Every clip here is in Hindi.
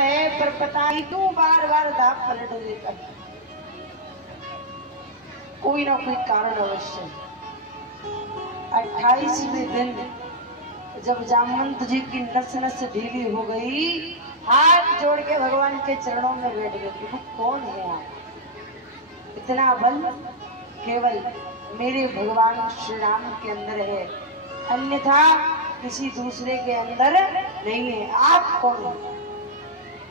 है, पर पता नहीं क्यों बार बार दाव पलट देता। कोई ना कोई कारण अवश्य। 28वें दिन जब जामवंत जी की नस नस ढीली हो गई, हाथ जोड़ के भगवान के चरणों में बैठ गए। प्रभु कौन है आप? इतना बल केवल मेरे भगवान श्री राम के अंदर है, अन्यथा किसी दूसरे के अंदर नहीं है। आप कौन है?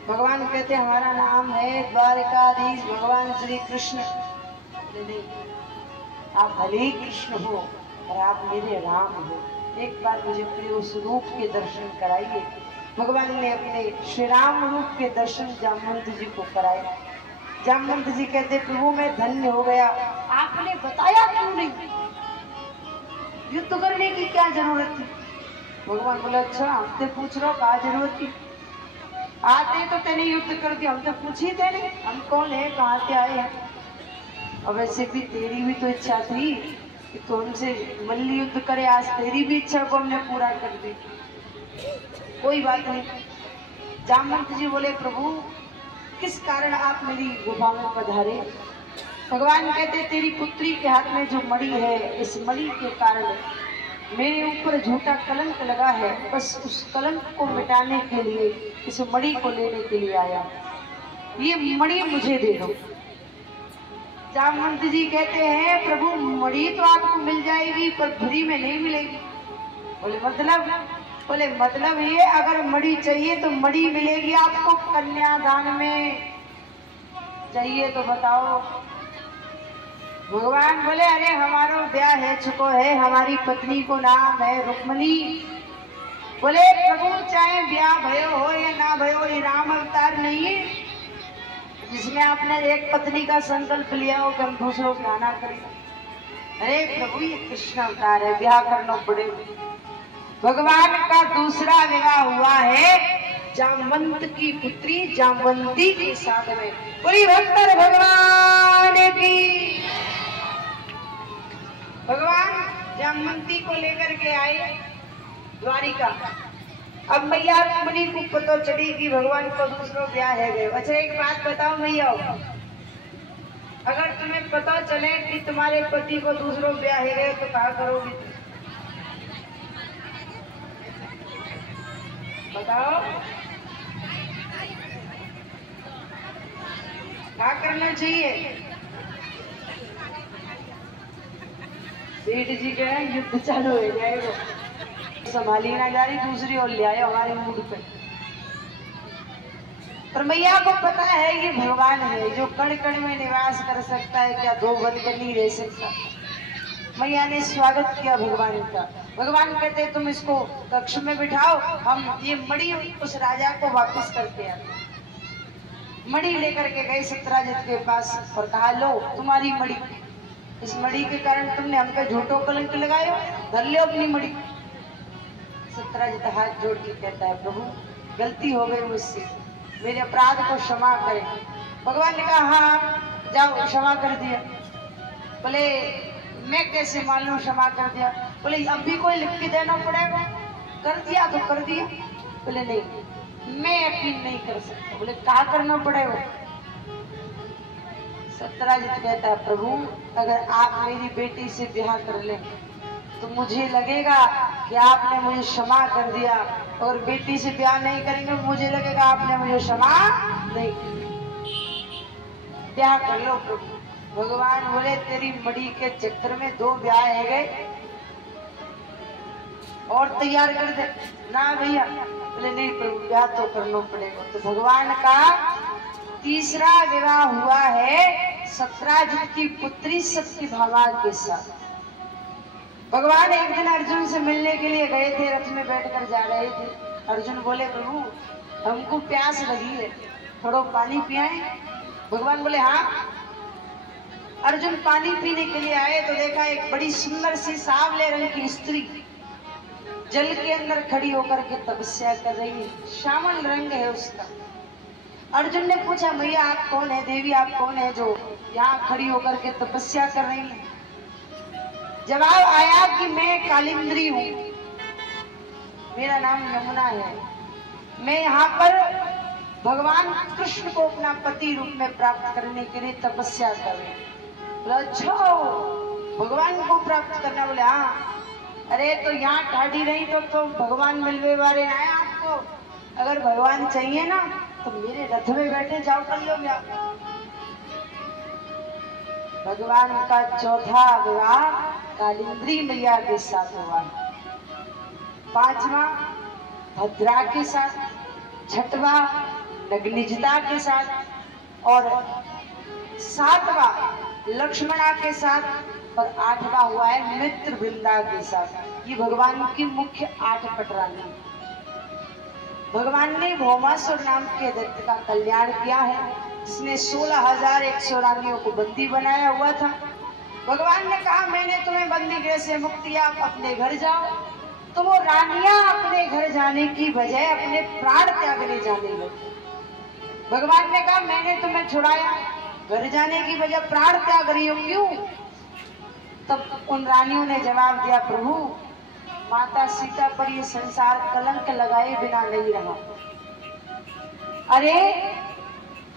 भगवान कहते हमारा नाम है द्वारिकाधीश भगवान श्री कृष्ण। नहीं, आप भले ही कृष्ण हो और आप मेरे राम हो। एक बार मुझे अपने उस रूप के दर्शन कराइए। भगवान ने अपने श्री राम रूप के दर्शन जामवंत जी को कराए। जामवंत जी कहते प्रभु मैं धन्य हो गया, आपने बताया क्यों नहीं? युद्ध करने की क्या जरूरत थी? भगवान बोले अच्छा हमसे पूछ रहे हो, कहा जरूरत थी? आते तो तेने युद्ध कर दिया, हम तो पूछ ही थे नहीं हम कौन है, कहाँ से आए हैं। और वैसे भी तेरी भी तो इच्छा थी कि तो हमसे मल्ल युद्ध करे, आज तेरी भी इच्छा को हमने पूरा कर दी। कोई बात नहीं। जामवंत जी बोले प्रभु किस कारण आप मेरी गुफा में पधारे? भगवान कहते तेरी पुत्री के हाथ में जो मणि है, इस मणि के कारण मेरे ऊपर झूठा कलंक लगा है, बस उस कलंक को मिटाने के लिए इस मणि को लेने के लिए आया। ये मणि मुझे दे दो। जामवंत जी कहते हैं प्रभु मणि तो आपको मिल जाएगी पर फ्री में नहीं मिलेगी। बोले मतलब? बोले मतलब ये अगर मणि चाहिए तो मणि मिलेगी आपको कन्यादान में। चाहिए तो बताओ। भगवान बोले अरे हमारा ब्याह है चुको है, हमारी पत्नी को नाम है रुक्मणी। बोले प्रभु चाहे ब्याह भयो हो या ना भयो, ये राम अवतार नहीं है जिसमें आपने एक पत्नी का संकल्प लिया हो कि हम दूसरों को आना करें। अरे प्रभु ये कृष्ण अवतार है, ब्याह करना पड़ेगा। भगवान का दूसरा विवाह हुआ है जामवंत की पुत्री जामवंती के साथ में। पूरी भक्तर भगवान की। भगवान जामवंती को लेकर के आए द्वारिका। अब मैया रुक्मिणी को पता चली कि भगवान को दूसरों ब्याह है गए। अच्छा एक बात बताओ मैया, अगर तुम्हें पता चले कि तुम्हारे पति को दूसरों ब्याह है गए तो क्या करोगी? बताओ क्या करना चाहिए? सेठ जी के युद्ध चालू हो जाएगा, संभाली ना जा रही, दूसरी ओर ले आए हमारे मूड पे। पर मैया को पता है ये भगवान है जो कण कण में निवास कर सकता है, क्या दो बनकर नहीं रह सकता। मैया ने स्वागत किया भगवान का। भगवान कहते तुम इसको कक्ष में बिठाओ, हम ये मणि उस राजा को वापस करते हैं। मणि लेकर के गए सत्यराजित के पास और कहा लो तुम्हारी मणि, इस मणि के कारण तुमने हम पे झूठो कलंक लगाए, धर लो अपनी मणि। सत्यराजित हाथ जोड़ के कहता है प्रभु गलती हो गई मुझसे, मेरे अपराध को क्षमा करें। भगवान ने कहा हाँ जाओ क्षमा कर दिया। बोले मैं कैसे मालूम क्षमा कर दिया? बोले अब भी कोई लिख के देना पड़ेगा? कर दिया तो कर दिया। बोले नहीं मैं यकीन नहीं कर सकता। बोले क्या करना पड़ेगा? सत्यराजित कहता है प्रभु अगर आप मेरी बेटी से ब्याह कर लें तो मुझे लगेगा कि आपने मुझे क्षमा कर दिया, और बेटी से ब्याह नहीं करेंगे मुझे लगेगा आपने मुझे क्षमा नहीं किया। ब्याह कर लो प्रभु। भगवान बोले तेरी मणि के चक्कर में दो ब्याह है गए, और तैयार कर दे ना भैया। बोले नहीं प्रभु ब्याह तो करना पड़ेगा। तो भगवान का तीसरा विवाह हुआ है सत्यराजित की पुत्री सत्यभामा के साथ। भगवान एक दिन अर्जुन से मिलने के लिए गए थे, रथ में बैठकर जा रहे थे। अर्जुन बोले प्रभु हमको प्यास लगी है, थोड़ा पानी पियाएं? भगवान बोले हाँ। अर्जुन पानी पीने के लिए आए तो देखा एक बड़ी सुंदर सी सांवले रंग की स्त्री जल के अंदर खड़ी होकर के तपस्या कर रही है, श्यामल रंग है उसका। अर्जुन ने पूछा भैया आप कौन है, देवी आप कौन है जो यहाँ खड़ी होकर के तपस्या कर रही है? जवाब आया कि मैं कालिंद्री हूँ, मेरा नाम यमुना है, मैं यहाँ पर भगवान कृष्ण को अपना पति रूप में प्राप्त करने के लिए तपस्या कर रहे। अच्छा भगवान को प्राप्त करना, बोले हाँ। अरे तो यहाँ ठाडी नहीं तो भगवान मिलवे वाले आए आपको। अगर भगवान चाहिए ना तो मेरे रथ में बैठे जाओ कर लो क्या। भगवान का चौथा विवाह कालिंद्री मैया के साथ हुआ, पांचवा भद्रा के साथ, छठवा नग्निजता के साथ और सातवां लक्ष्मणा के साथ और आठवां हुआ है मित्र वृंदा के साथ। ये भगवान की मुख्य 8 पटरानी। भगवान ने भौमासुर नाम के दैत्य का कल्याण किया है, जिसने 16,100 रानियों को बंदी बनाया हुआ था। भगवान ने कहा मैंने तुम्हें बंदी गृह से मुक्त किया, आप अपने घर जाओ। तो वो रानियां अपने घर जाने की बजाय अपने प्राण त्यागने जाने लगी। भगवान ने कहा मैंने तुम्हें छुड़ाया, घर जाने की बजाय प्राण त्याग रही हो, क्यों? तब उन रानियों ने जवाब दिया, प्रभु माता सीता पर ये संसार कलंक लगाए बिना नहीं रहा। अरे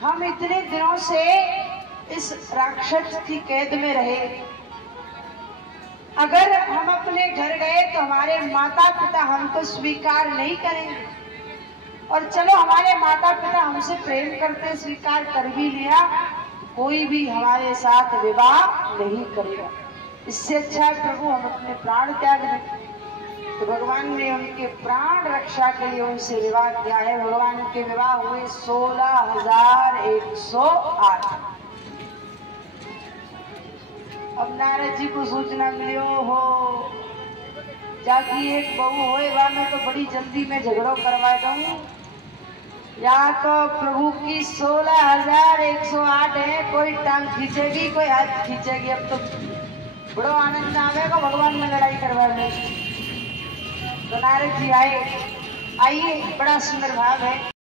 हम इतने दिनों से इस राक्षस की कैद में रहे, अगर हम अपने घर गए तो हमारे माता पिता हमको स्वीकार नहीं करेंगे, और चलो हमारे माता पिता हमसे प्रेम करते स्वीकार कर भी लिया, कोई भी हमारे साथ विवाह नहीं करेगा। इससे अच्छा है प्रभु हम अपने प्राण त्याग दें। तो भगवान ने उनके प्राण रक्षा के लिए उनसे विवाह किया है। भगवान के विवाह हुए 16,108। अब नारद जी को सूचना मिली, हो जाकी एक बहू होए बा मैं तो बड़ी जल्दी में झगड़ो करवा दूं। यहाँ तो प्रभु की 16,108 है, कोई टांग खींचेगी कोई हाथ खींचेगी। अब तो बड़ो आनंद आवेगा भगवान में लड़ाई करवाने। तो नारद जी आइए, बड़ा सुंदर भाव है।